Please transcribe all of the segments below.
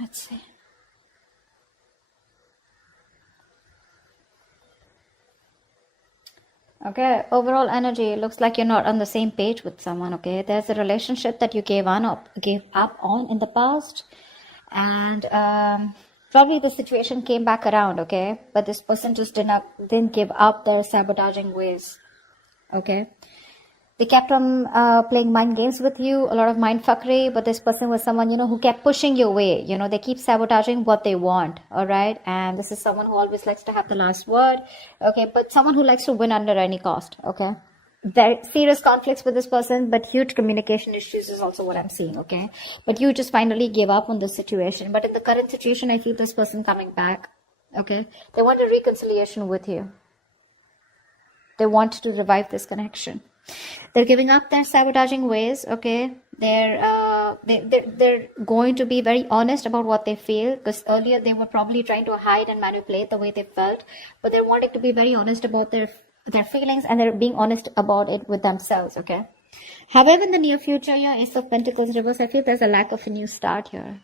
Let's see. Okay, overall energy looks like you're not on the same page with someone. Okay, there's a relationship that you gave up on in the past, and probably the situation came back around. Okay, but this person just didn't give up their sabotaging ways. Okay, they kept on playing mind games with you, a lot of mind fuckery, but this person was someone, who kept pushing you away. They keep sabotaging what they want, all right? And this is someone who always likes to have the last word, okay? But someone who likes to win under any cost, okay? Very serious conflicts with this person, but huge communication issues is also what I'm seeing, okay? But you just finally gave up on this situation. But in the current situation, I feel this person coming back, okay? They want a reconciliation with you. They want to revive this connection. They're giving up their sabotaging ways, okay? They're going to be very honest about what they feel, because earlier they were probably trying to hide and manipulate the way they felt, but they're wanting to be very honest about their feelings, and they're being honest about it with themselves, okay? However, in the near future, your Ace of Pentacles reverse, I feel there's a lack of a new start here.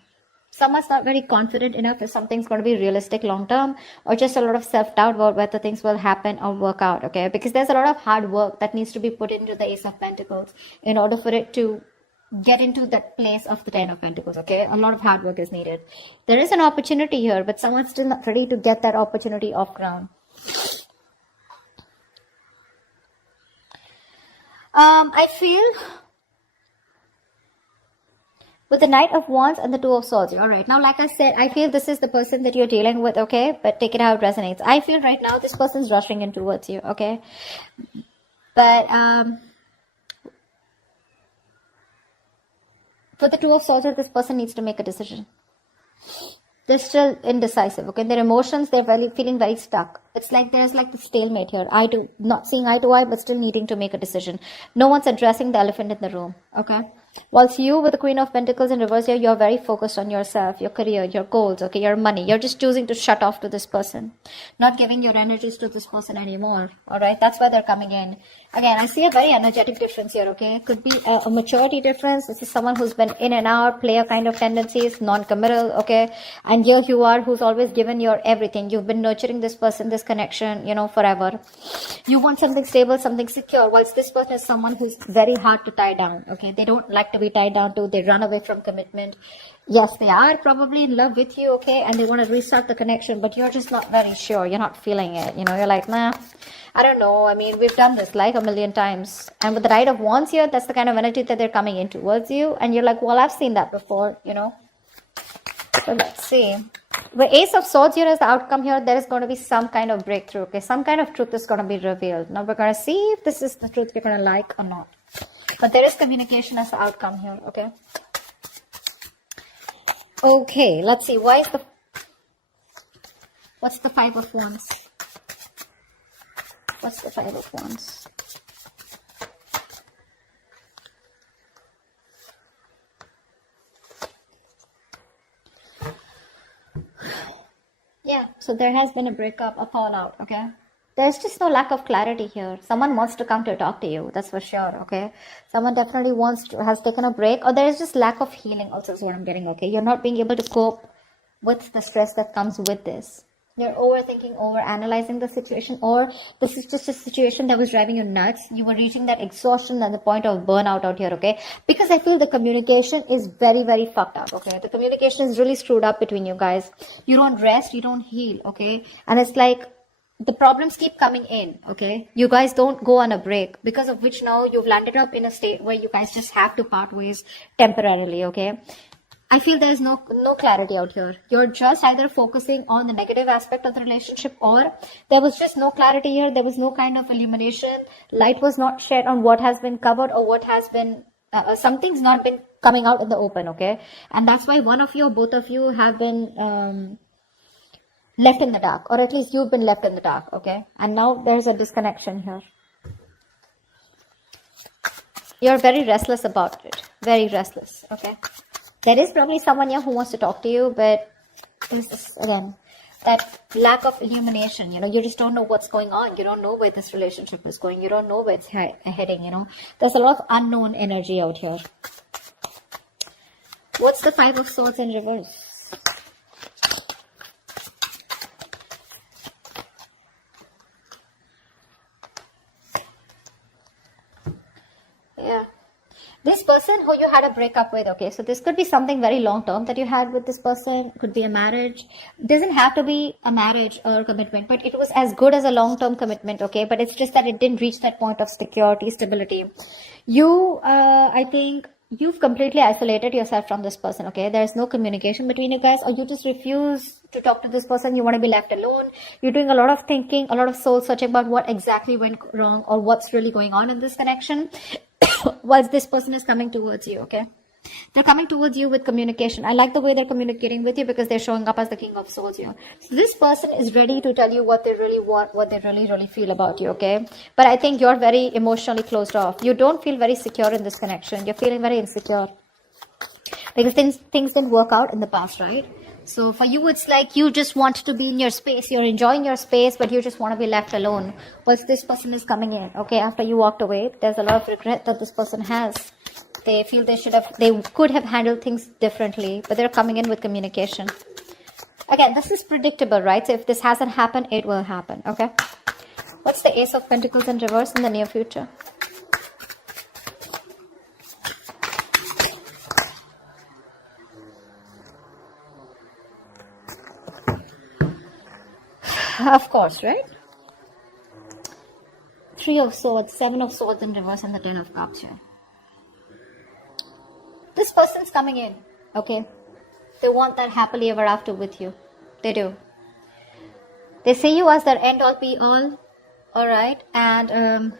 Someone's not very confident enough if something's going to be realistic long term, or just a lot of self-doubt about whether things will happen or work out, okay? Because there's a lot of hard work that needs to be put into the Ace of Pentacles in order for it to get into that place of the Ten of Pentacles, okay? A lot of hard work is needed. There is an opportunity here, but someone's still not ready to get that opportunity off ground. I feel with the Knight of Wands and the Two of Swords. All right. Now, like I said, I feel this is the person that you're dealing with, okay? But take it how it resonates. I feel right now this person's rushing in towards you, okay? But for the Two of Swords, this person needs to make a decision. They're still indecisive, okay? Their emotions, they're feeling very stuck. It's like there's like the stalemate here. Not seeing eye to eye, but still needing to make a decision. No one's addressing the elephant in the room, okay? Whilst you, with the Queen of Pentacles in reverse here, you're very focused on yourself, your career, your goals, okay, your money. You're just choosing to shut off to this person, not giving your energies to this person anymore, all right? That's why they're coming in. Again, I see a very energetic difference here, okay? Could be a maturity difference. This is someone who's been in and out, player kind of tendencies, non-committal, okay? And here you are, who's always given your everything. You've been nurturing this person, this connection, forever. You want something stable, something secure, whilst this person is someone who's very hard to tie down, okay? They don't like to be tied down to. They run away from commitment. Yes, they are probably in love with you, okay? And they want to restart the connection, but you're just not very sure. You're not feeling it. You're like, nah, I don't know. I mean, we've done this like a million times. And with the Knight of Wands here, that's the kind of energy that they're coming in towards you. And you're like, well, I've seen that before, So let's see. The Ace of Swords here is the outcome here. There is going to be some kind of breakthrough, okay? Some kind of truth is going to be revealed. Now we're going to see if this is the truth you're going to like or not. But there is communication as the outcome here, okay? Okay, let's see. What's the Five of Wands? What's the Five of Wands? Yeah, so there has been a breakup, a fallout, okay? There's just no lack of clarity here. Someone wants to come to talk to you, that's for sure, okay? Someone definitely has taken a break, or there is just lack of healing also is what I'm getting, okay? You're not being able to cope with the stress that comes with this. You're overthinking, overanalyzing the situation, or this is just a situation that was driving you nuts. You were reaching that exhaustion and the point of burnout out here, okay? Because I feel the communication is very, very fucked up, okay? The communication is really screwed up between you guys. You don't rest, you don't heal, okay? And it's like the problems keep coming in, okay? You guys don't go on a break, because of which now you've landed up in a state where you guys just have to part ways temporarily, okay? I feel there's no clarity out here. You're just either focusing on the negative aspect of the relationship, or there was just no clarity here. There was no kind of illumination. Light was not shed on what has been covered, or what has been, something's not been coming out in the open, okay? And that's why one of you or both of you have been left in the dark, or at least you've been left in the dark, okay? And now there's a disconnection here. You're very restless about it. Very restless, okay? There is probably someone here who wants to talk to you, but there's this, again, that lack of illumination, you just don't know what's going on. You don't know where this relationship is going. You don't know where it's heading, There's a lot of unknown energy out here. What's the Five of Swords in reverse? who you had a breakup with, okay, so this could be something very long term that you had with this person. Could be a marriage. Doesn't have to be a marriage or commitment, but it was as good as a long term commitment, okay, but it's just that it didn't reach that point of security, stability. You, I think you've completely isolated yourself from this person, okay? There's no communication between you guys, or you just refuse to talk to this person. You want to be left alone. You're doing a lot of thinking, a lot of soul searching about what exactly went wrong or what's really going on in this connection whilst this person is coming towards you, okay? They're coming towards you with communication. I like the way they're communicating with you because they're showing up as the King of Swords here. So this person is ready to tell you what they really want, what they really feel about you, okay? But I think you're very emotionally closed off. You don't feel very secure in this connection. You're feeling very insecure because things didn't work out in the past, right? So for you, it's like you just want to be in your space. You're enjoying your space, but you just want to be left alone. Once this person is coming in, okay, after you walked away, there's a lot of regret that this person has. They feel they could have handled things differently, but they're coming in with communication. Again, this is predictable, right? So if this hasn't happened, it will happen, okay? What's the Ace of Pentacles in reverse in the near future? Of course, right? Three of Swords, Seven of Swords in reverse, and the Ten of Cups here. This person's coming in, okay? They want that happily ever after with you. They do. They see you as their end all be all, alright? And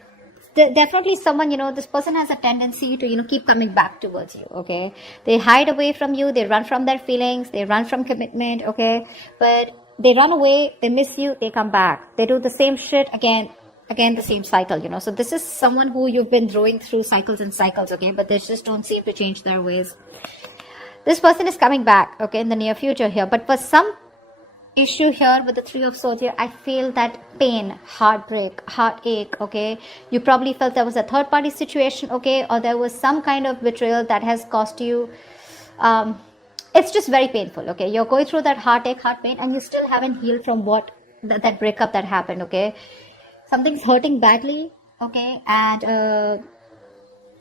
definitely someone, this person has a tendency to, keep coming back towards you, okay? They hide away from you, they run from their feelings, they run from commitment, okay? But they run away, they miss you, they come back. They do the same shit again, the same cycle, So this is someone who you've been going through cycles and cycles, okay? But they just don't seem to change their ways. This person is coming back, okay, in the near future here. But for some issue here with the Three of Swords here, I feel that pain, heartbreak, heartache, okay? You probably felt there was a third party situation, okay? Or there was some kind of betrayal that has cost you. It's just very painful, okay? You're going through that heartache, heart pain, and you still haven't healed from that breakup that happened, okay? Something's hurting badly, okay, and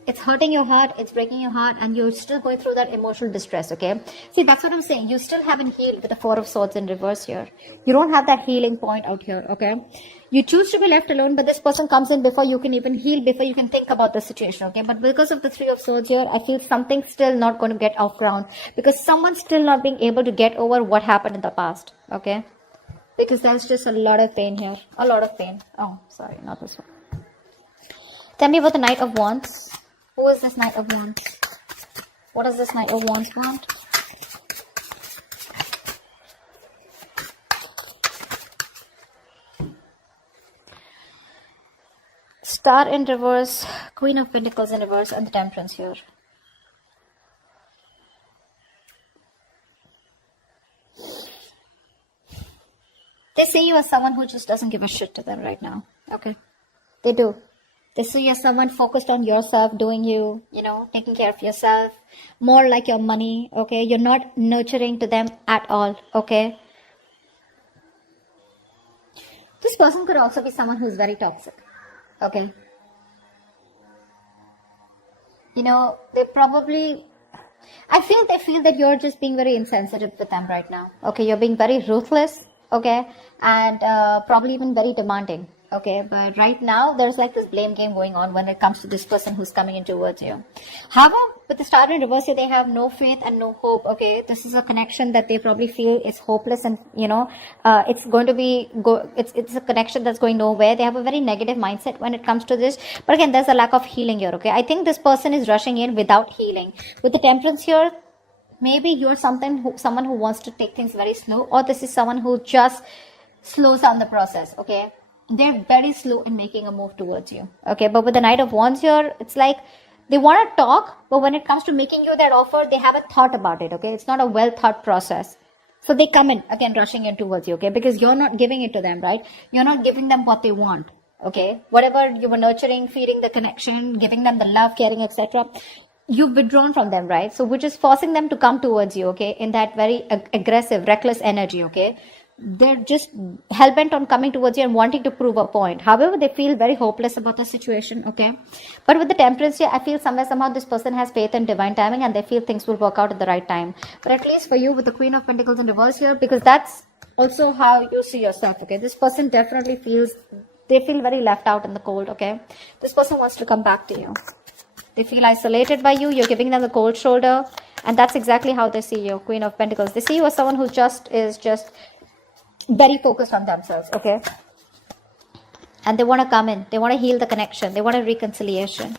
it's hurting your heart, it's breaking your heart, and you're still going through that emotional distress, okay? See, that's what I'm saying. You still haven't healed with the Four of Swords in reverse here. You don't have that healing point out here, okay? You choose to be left alone, but this person comes in before you can even heal, before you can think about the situation, okay? But because of the Three of Swords here, I feel something's still not going to get off ground because someone's still not being able to get over what happened in the past, okay? Because there's just a lot of pain here. A lot of pain. Oh, sorry, not this one. Tell me about the Knight of Wands. Who is this Knight of Wands? What does this Knight of Wands want? Star in reverse, Queen of Pentacles in reverse, and the Temperance here. They see you as someone who just doesn't give a shit to them right now. Okay. They do. They see you as someone focused on yourself, doing you, taking care of yourself. More like your money, okay? You're not nurturing to them at all, okay? This person could also be someone who's very toxic, okay? They probably... I feel they feel that you're just being very insensitive with them right now. Okay, you're being very ruthless. Okay, and probably even very demanding. Okay, but right now there's like this blame game going on when it comes to this person who's coming in towards you. However, with the Star in reverse here, they have no faith and no hope. Okay, this is a connection that they probably feel is hopeless, and it's going to be it's a connection that's going nowhere. They have a very negative mindset when it comes to this. But again, there's a lack of healing here. Okay, I think this person is rushing in without healing. With the Temperance here, maybe you're someone who wants to take things very slow, or this is someone who just slows down the process, okay? They're very slow in making a move towards you, okay? But with the Knight of Wands here, it's like they want to talk, but when it comes to making you that offer, they haven't thought about it, okay? It's not a well thought process. So they come in, again, rushing in towards you, okay? Because you're not giving it to them, right? You're not giving them what they want, okay? Whatever you were nurturing, feeding the connection, giving them the love, caring, etc., you've withdrawn from them, right? So which is forcing them to come towards you, okay, in that very aggressive, reckless energy, okay? they're just hell-bent on coming towards you and wanting to prove a point. However, they feel very hopeless about the situation, okay? But with the Temperance here, I feel somehow this person has faith in divine timing and they feel things will work out at the right time. But at least for you with the Queen of Pentacles in reverse here, because that's also how you see yourself, okay? This person definitely feels, they feel very left out in the cold, okay? This person wants to come back to you. They feel isolated by you. You're giving them the cold shoulder. And that's exactly how they see you, Queen of Pentacles. They see you as someone who is just very focused on themselves, okay? And they want to come in. They want to heal the connection. They want a reconciliation.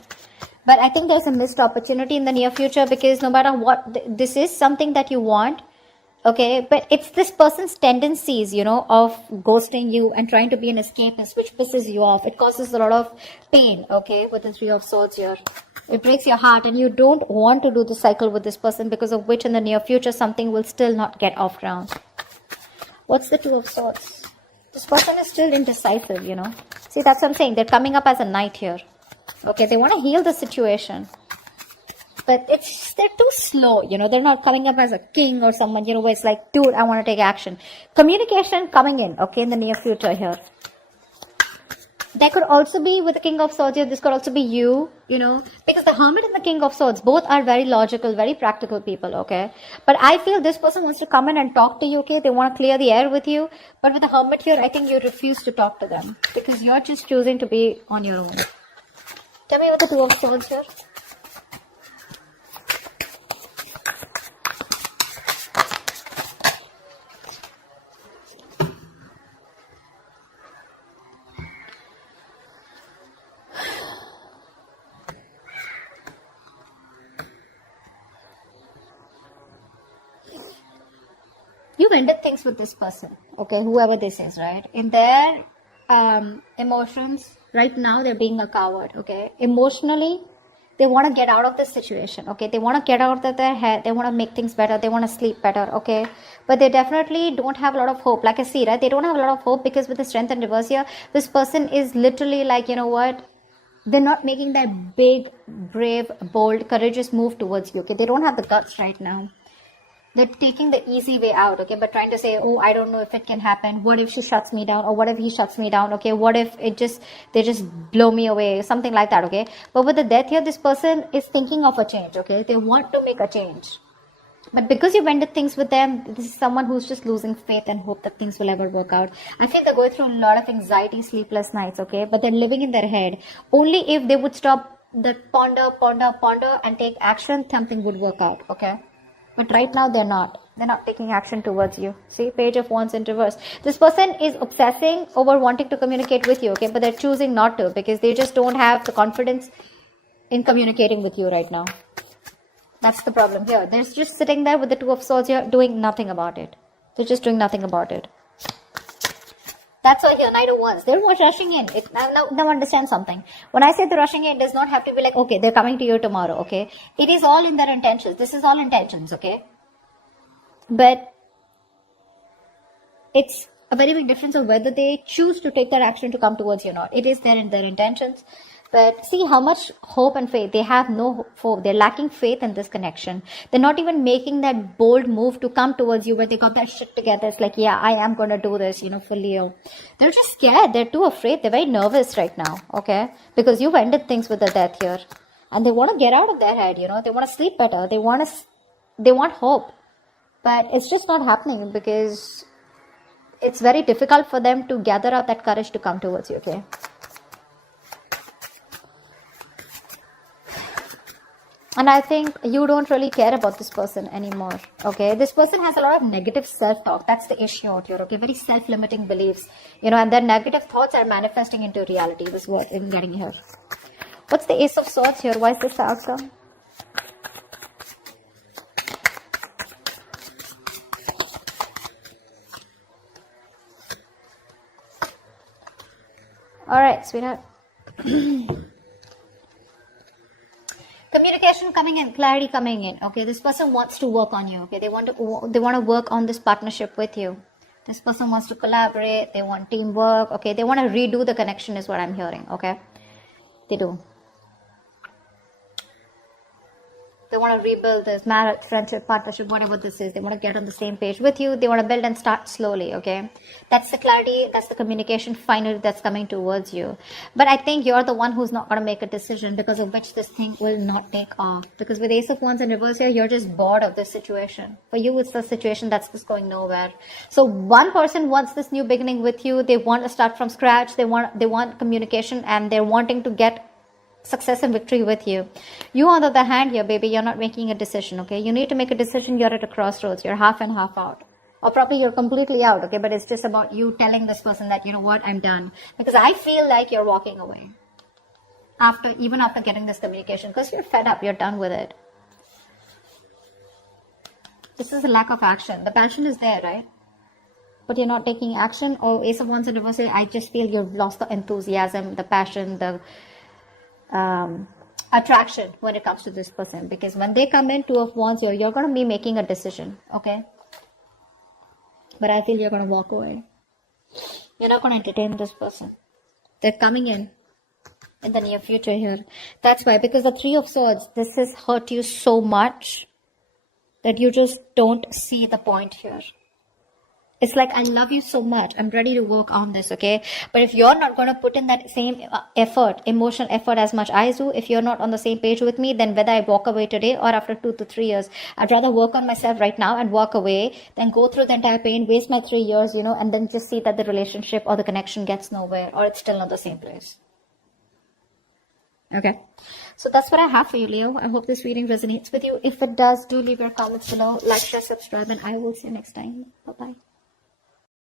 But I think there's a missed opportunity in the near future, because no matter what, this is something that you want, okay? But it's this person's tendencies, you know, of ghosting you and trying to be an escapist, which pisses you off. It causes a lot of pain, okay, with the Three of Swords here. It breaks your heart and you don't want to do the cycle with this person, because of which in the near future something will still not get off ground. What's the Two of Swords? This person is still indecisive, you know. See, that's what I'm saying. They're coming up as a knight here. Okay, they want to heal the situation. But they're too slow, you know. They're not coming up as a king or someone, you know, where it's like, dude, I want to take action. Communication coming in, okay, in the near future here. There could also be, with the King of Swords here, this could also be you, you know, because the Hermit and the King of Swords, both are very logical, very practical people, okay? But I feel this person wants to come in and talk to you, okay? They want to clear the air with you. But with the Hermit here, I think you refuse to talk to them, because you're just choosing to be on your own. Tell me what the Two of Swords here. You've ended things with this person, okay, whoever this is, right? In their emotions, right now they're being a coward, okay? Emotionally, they want to get out of this situation, okay? They want to get out of their head. They want to make things better. They want to sleep better, okay? But they definitely don't have a lot of hope. Like I see, right? They don't have a lot of hope, because with the Strength and reverse here, this person is literally like, you know what? They're not making that big, brave, bold, courageous move towards you, okay? They don't have the guts right now. They're taking the easy way out, okay? But trying to say, oh, I don't know if it can happen. What if she shuts me down? Or what if he shuts me down? Okay, what if they just blow me away? Something like that, okay? But with the Death here, this person is thinking of a change, okay? They want to make a change. But because you've ended things with them, this is someone who's just losing faith and hope that things will ever work out. I feel they're going through a lot of anxiety, sleepless nights, okay? But they're living in their head. Only if they would stop the ponder and take action, something would work out, okay? But right now they're not taking action towards you. See, Page of Wands in reverse. This person is obsessing over wanting to communicate with you, okay? But they're choosing not to, because they just don't have the confidence in communicating with you right now. That's the problem here. They're just sitting there with the Two of Swords here, doing nothing about it. They're just doing nothing about it. That's why here, Knight of Wands, they're not rushing in. Now understand something. When I say they're rushing in, it does not have to be like, okay, they're coming to you tomorrow, okay? It is all in their intentions. This is all intentions, okay? But it's a very big difference of whether they choose to take that action to come towards you or not. It is there in their intentions. But see how much hope and faith. They have no hope. They're lacking faith in this connection. They're not even making that bold move to come towards you where they got that shit together. It's like, yeah, I am going to do this, you know, for Leo. They're just scared. They're too afraid. They're very nervous right now, okay? Because you've ended things with the Death here. And they want to get out of their head, you know. They want to sleep better. They want hope. But it's just not happening, because it's very difficult for them to gather up that courage to come towards you, okay? And I think you don't really care about this person anymore, okay? This person has a lot of negative self-talk. That's the issue out here, okay? Very self-limiting beliefs, you know, and their negative thoughts are manifesting into reality. This is what I'm getting here. What's the Ace of Swords here? Why is this the outcome? All right, sweetheart. Communication coming in, clarity coming in, okay? This person wants to work on you, okay? They want to work on this partnership with you. This person wants to collaborate. They want teamwork, okay? They want to redo the connection is what I'm hearing, okay? They do. They want to rebuild this marriage, friendship, partnership, whatever this is. They want to get on the same page with you. They want to build and start slowly, okay? That's the clarity, that's the communication finally that's coming towards you. But I think you're the one who's not going to make a decision, because of which this thing will not take off. Because with Ace of Wands in reverse here, you're just bored of this situation. For you, it's the situation that's just going nowhere. So one person wants this new beginning with you. They want to start from scratch. They want communication, and they're wanting to get success and victory with you. You, on the other hand here, baby, you're not making a decision, okay? You need to make a decision. You're at a crossroads. You're half and half out. Or probably you're completely out, okay? But it's just about you telling this person that, you know what, I'm done. Because I feel like you're walking away. Even after getting this communication. Because you're fed up. You're done with it. This is a lack of action. The passion is there, right? But you're not taking action. Or Ace of Wands in reverse, I just feel you've lost the enthusiasm, the passion, the attraction when it comes to this person. Because when they come in, Two of Wands, you're going to be making a decision, okay? But I feel you're going to walk away. You're not going to entertain this person. They're coming in the near future here. That's why, because the Three of Swords, this has hurt you so much that you just don't see the point here. It's like, I love you so much. I'm ready to work on this, okay? But if you're not going to put in that same effort, emotional effort as much I do, if you're not on the same page with me, then whether I walk away today or after 2 to 3 years, I'd rather work on myself right now and walk away than go through the entire pain, waste my 3 years, and then just see that the relationship or the connection gets nowhere, or it's still not the same place. Okay, so that's what I have for you, Leo. I hope this reading resonates with you. If it does, do leave your comments below, like, share, subscribe, and I will see you next time. Bye-bye.